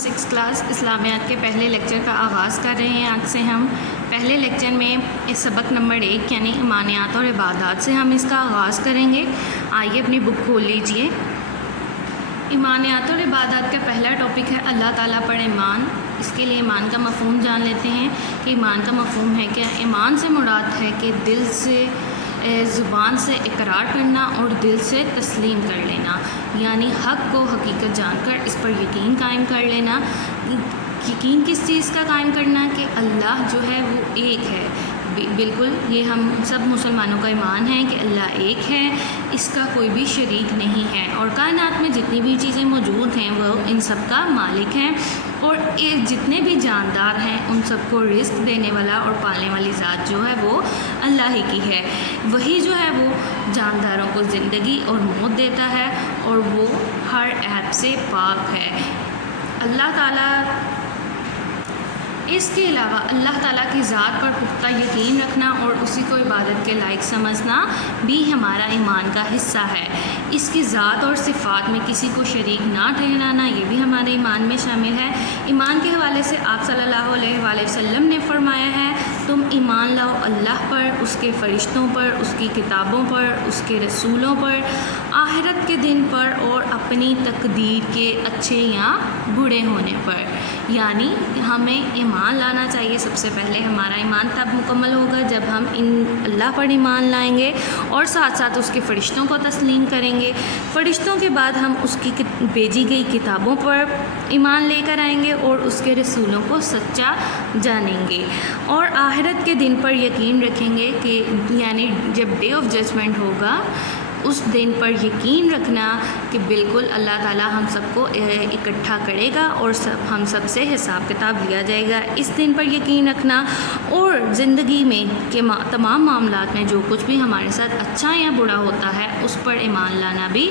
6 class اسلامیات کے پہلے lecture کا آغاز کر رہے ہیں۔ آج سے ہم پہلے لیکچر میں اس سبق نمبر 1 یعنی ایمانیات اور عبادات سے ہم اس کا آغاز کریں گے۔ آئیے اپنی بک کھول لیجئے۔ ایمانیات اور عبادات کا پہلا ٹاپک ہے اللہ تعالیٰ پر ایمان۔ اس کے لیے ایمان کا مفہوم جان لیتے ہیں کہ ایمان کا مفہوم ہے کیا۔ ایمان سے مراد ہے کہ دل سے زبان سے اقرار کرنا اور دل سے تسلیم کر لینا، یعنی حق کو حقیقت جان کر اس پر یقین قائم کر لینا۔ یقین کس چیز کا قائم کرنا کہ اللہ جو ہے وہ ایک ہے۔ بالکل یہ ہم سب مسلمانوں کا ایمان ہے کہ اللہ ایک ہے، اس کا کوئی بھی شریک نہیں ہے، اور کائنات میں جتنی بھی چیزیں موجود ہیں وہ ان سب کا مالک ہیں، اور جتنے بھی جاندار ہیں ان سب کو رزق دینے والا اور پالنے والی ذات جو ہے وہ اللہ ہی کی ہے۔ وہی جو ہے وہ جانداروں کو زندگی اور موت دیتا ہے اور وہ ہر عیب سے پاک ہے۔ اللہ تعالیٰ اس کے علاوہ اللہ تعالیٰ کی ذات پر پختہ یقین رکھنا اور اسی کو عبادت کے لائق سمجھنا بھی ہمارا ایمان کا حصہ ہے۔ اس کی ذات اور صفات میں کسی کو شریک نہ ٹھہرانا یہ بھی ہمارے ایمان میں شامل ہے۔ ایمان کے حوالے سے آپ صلی اللہ علیہ وآلہ وسلم نے فرمایا ہے، تم ایمان لاؤ اللہ پر، اس کے فرشتوں پر، اس کی کتابوں پر، اس کے رسولوں پر، آخرت کے دن پر اور اپنی تقدیر کے اچھے یا برے ہونے پر۔ یعنی ہمیں ایمان لانا چاہیے۔ سب سے پہلے ہمارا ایمان تب مکمل ہوگا جب ہم اللہ پر ایمان لائیں گے اور ساتھ ساتھ اس کے فرشتوں کو تسلیم کریں گے۔ فرشتوں کے بعد ہم اس کی بھیجی گئی کتابوں پر ایمان لے کر آئیں گے اور اس کے رسولوں کو سچا جانیں گے، اور آخرت کے دن پر یقین رکھیں گے کہ یعنی جب ڈے آف ججمنٹ ہوگا اس دن پر یقین رکھنا کہ بالکل اللہ تعالیٰ ہم سب کو اکٹھا کرے گا اور ہم سب سے حساب کتاب لیا جائے گا۔ اس دن پر یقین رکھنا اور زندگی میں کے تمام معاملات میں جو کچھ بھی ہمارے ساتھ اچھا یا برا ہوتا ہے اس پر ایمان لانا بھی،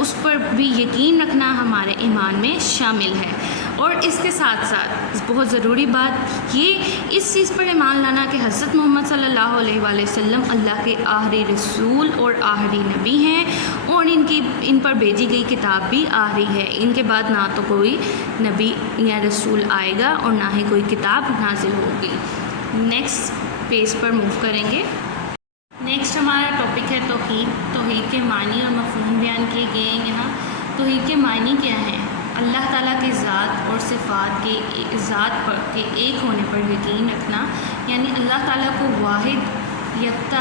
اس پر بھی یقین رکھنا ہمارے ایمان میں شامل ہے۔ اور اس کے ساتھ ساتھ بہت ضروری بات یہ اس چیز پر ایمان لانا کہ حضرت محمد صلی اللہ علیہ وآلہ وسلم اللہ کے آخری رسول اور آخری نبی ہیں، اور ان پر بھیجی گئی کتاب بھی آخری ہے۔ ان کے بعد نہ تو کوئی نبی یا رسول آئے گا اور نہ ہی کوئی کتاب نازل ہوگی۔ نیکسٹ پیج پر موو کریں گے۔ نیکسٹ ہمارا ٹاپک ہے توحید۔ توحید کے معنی اور مفہوم بیان کیے گئے ہیں یہاں۔ توحید کے معنی کیا ہیں؟ اللہ تعالیٰ کی ذات اور صفات کے ایک ہونے پر یقین رکھنا، یعنی اللہ تعالیٰ کو واحد، یکتا،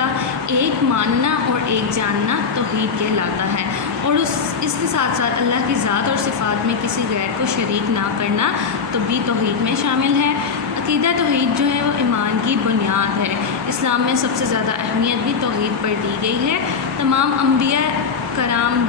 ایک ماننا اور ایک جاننا توحید کہلاتا ہے، اور اس کے ساتھ ساتھ اللہ کی ذات اور صفات میں کسی غیر کو شریک نہ کرنا تو بھی توحید میں شامل ہے۔ عقیدہ توحید جو ہے وہ ایمان کی بنیاد ہے۔ اسلام میں سب سے زیادہ اہمیت بھی توحید پر دی گئی ہے۔ تمام انبیاء کرام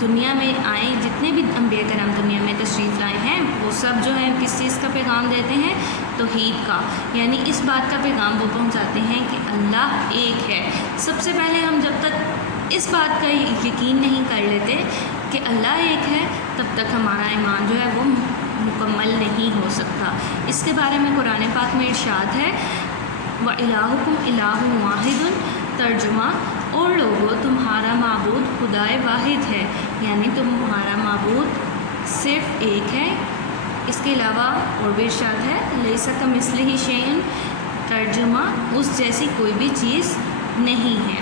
دنیا میں آئے، جتنے بھی انبیاء کرام دنیا میں تشریف لائے ہیں وہ سب جو ہے کس چیز کا پیغام دیتے ہیں؟ توحید کا، یعنی اس بات کا پیغام وہ پہنچاتے ہیں کہ اللہ ایک ہے۔ سب سے پہلے ہم جب تک اس بات کا یقین نہیں کر لیتے کہ اللہ ایک ہے تب تک ہمارا ایمان جو ہے وہ مکمل نہیں ہو سکتا۔ اس کے بارے میں قرآن پاک میں ارشاد ہے، وَإِلَٰهُكُمْ إِلَٰهٌ وَاحِدٌ، ترجمہ، اور لوگوں تمہارا معبود خدائے واحد ہے، یعنی تمہارا معبود صرف ایک ہے، اس کے علاوہ اور بھی ارشاد ہے لَيْسَ كَمِثْلِهِ شَيْءٌ، ترجمہ، اس جیسی کوئی بھی چیز نہیں ہے۔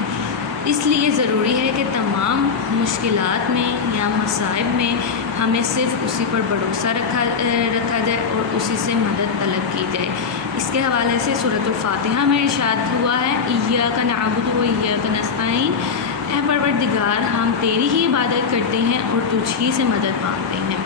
اس لیے ضروری ہے کہ تمام مشکلات میں یا مصائب میں ہمیں صرف اسی پر بھروسہ رکھا جائے اور اسی سے مدد طلب کی جائے۔ اس کے حوالے سے سورۃ الفاتحہ میں ارشاد ہوا ہے، ایاک نعبد و ایاک نستعین، اے پروردگار ہم تیری ہی عبادت کرتے ہیں اور تجھ ہی سے مدد مانگتے ہیں۔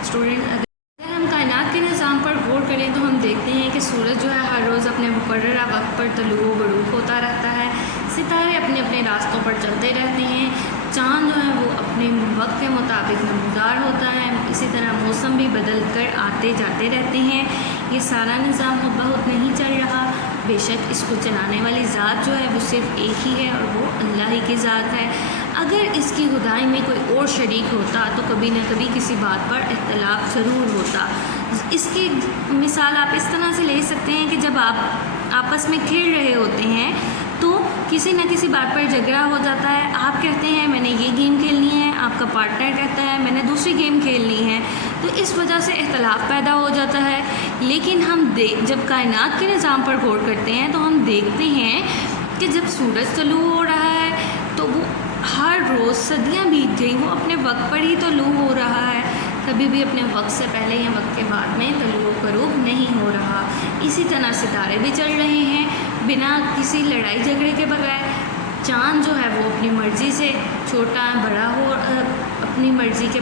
اسٹوڈنٹ، اگر ہم کائنات کے نظام پر غور کریں تو ہم دیکھتے ہیں کہ سورج جو ہے ہر روز اپنے مقررہ وقت پر طلوع و غروب ہوتا رہتا ہے، ستارے اپنے اپنے راستوں پر چلتے رہتے ہیں، چاند جو ہے وہ اپنے وقت کے مطابق نمودار ہوتا ہے، اسی طرح موسم بھی بدل کر آتے جاتے رہتے ہیں۔ یہ سارا نظام بہت نہیں چل رہا، بے شک اس کو چلانے والی ذات جو ہے وہ صرف ایک ہی ہے اور وہ اللہ ہی کی ذات ہے۔ اگر اس کی خدائی میں کوئی اور شریک ہوتا تو کبھی نہ کبھی کسی بات پر اختلاف ضرور ہوتا۔ اس کی مثال آپ اس طرح سے لے سکتے ہیں کہ جب آپ آپس میں کھیل رہے ہوتے ہیں تو کسی نہ کسی بات پر جھگڑا ہو جاتا ہے۔ آپ کہتے ہیں میں نے یہ گیم کھیلنی ہے، آپ کا پارٹنر کہتا ہے میں نے دوسری گیم کھیلنی ہے، تو اس وجہ سے اختلاف پیدا ہو جاتا ہے۔ لیکن ہم جب کائنات کے نظام پر غور کرتے ہیں تو ہم دیکھتے ہیں کہ جب سورج طلوع ہو رہا ہے تو وہ ہر روز صدیاں بیت گئی، وہ اپنے وقت پر ہی طلوع ہو رہا ہے، کبھی بھی اپنے وقت سے پہلے یا وقت کے بعد میں طلوع و غروب نہیں ہو رہا۔ اسی طرح ستارے بھی چل رہے ہیں بنا کسی لڑائی جھگڑے کے بغیر۔ چاند جو ہے وہ اپنی مرضی سے چھوٹا بڑا ہو، اپنی مرضی کے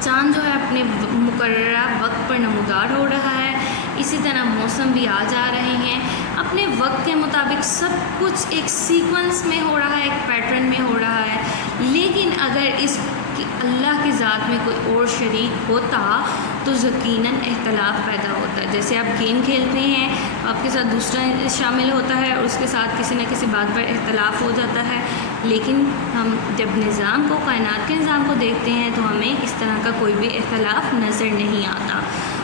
چاند جو ہے اپنے مقررہ وقت پر نمودار ہو رہا ہے۔ اسی طرح موسم بھی آ جا رہے ہیں، اپنے وقت کے مطابق سب کچھ ایک سیکوینس میں ہو رہا ہے، ایک پیٹرن میں ہو رہا ہے۔ لیکن اگر اس اللہ کی ذات میں کوئی اور شریک ہوتا تو یقیناً اختلاف پیدا ہوتا ہے۔ جیسے آپ گیم کھیلتے ہیں، آپ کے ساتھ دوسرا شامل ہوتا ہے اور اس کے ساتھ کسی نہ کسی بات پر اختلاف ہو جاتا ہے، لیکن ہم جب نظام کو، کائنات کے نظام کو دیکھتے ہیں تو ہمیں اس طرح کا کوئی بھی اختلاف نظر نہیں آتا۔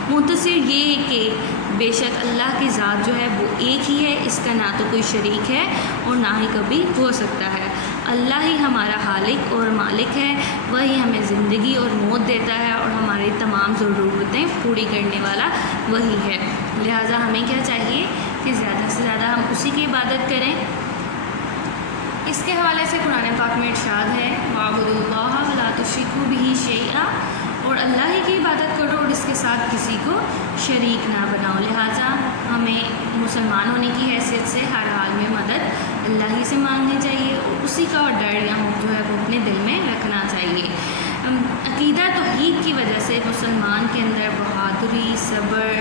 مختصر یہ کہ بے شک اللہ کی ذات جو ہے وہ ایک ہی ہے، اس کا نہ تو کوئی شریک ہے اور نہ ہی کبھی ہو سکتا ہے۔ اللہ ہی ہمارا خالق اور مالک ہے، وہی ہمیں زندگی اور موت دیتا ہے اور ہماری تمام ضرورتیں پوری کرنے والا وہی ہے۔ لہٰذا ہمیں کیا چاہیے کہ زیادہ سے زیادہ ہم اسی کی عبادت کریں۔ اس کے حوالے سے قرآن پاک میں ارشاد ہے وَاعْبُدُوا اللَّهَ وَلَا تُشْرِكُوا بِهِ شَيْئًا، اور اللہ ہی کی عبادت کرو اور اس کے ساتھ کسی کو شریک نہ بناؤ۔ لہٰذا ہمیں مسلمان ہونے کی حیثیت سے ہر حال میں مدد اللہ ہی سے مانگنی چاہیے اور اسی کا ڈر یا خوف جو ہے وہ اپنے دل میں رکھنا چاہیے۔ عقیدہ توحید کی وجہ سے مسلمان کے اندر بہادری، صبر،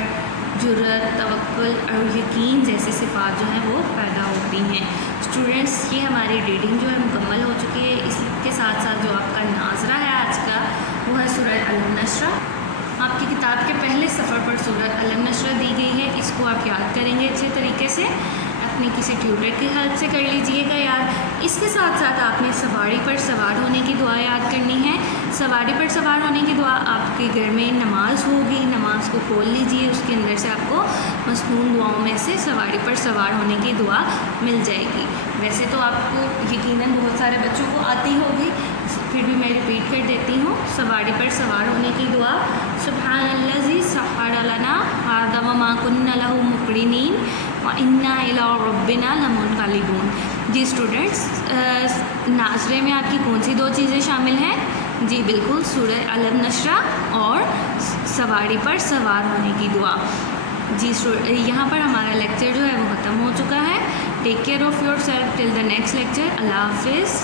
جرأت، توکل اور یقین جیسی صفات جو ہیں وہ پیدا ہوتی ہیں۔ اسٹوڈنٹس، یہ ہماری ریڈنگ جو ہے مکمل ہو چکی ہے۔ اس کے ساتھ ساتھ جو آپ کا ناظرہ ہے آج کا وہ ہے سورہ الم نشرہ۔ آپ کی کتاب کے پہلے صفحے پر سورہ الم نشرہ دی گئی ہے، اس کو آپ یاد کریں گے اچھے طریقے سے، اپنے کسی ٹیوٹر کی ہیلپ سے کر لیجئے گا یاد۔ اس کے ساتھ ساتھ آپ نے سواری پر سوار ہونے کی دعا یاد کرنی ہے۔ سواری پر سوار ہونے کی دعا آپ کے گھر میں نماز ہوگی، نماز کو کھول لیجئے، اس کے اندر سے آپ کو مسنون دعاؤں میں سے سواری پر سوار ہونے کی دعا مل جائے گی۔ ویسے تو آپ کو یقیناً بہت سارے بچوں کو آتی ہوگی، پھر بھی میں رپیٹ کر دیتی ہوں۔ سواری پر سوار ہونے کی دعا سبحان الذی سخر لنا ھذا وما کنا لہ مقرنین وإنا الی ربنا لمنقلبون۔ جی اسٹوڈنٹس، ناظرے میں آپ کی کون سی دو چیزیں شامل ہیں؟ جی بالکل، سورہ الم نشرہ اور سواری پر سوار ہونے کی دعا۔ جی یہاں پر ہمارا لیکچر جو ہے وہ ختم ہو چکا ہے۔ Take care of yourself till the next lecture. Allah حافظ۔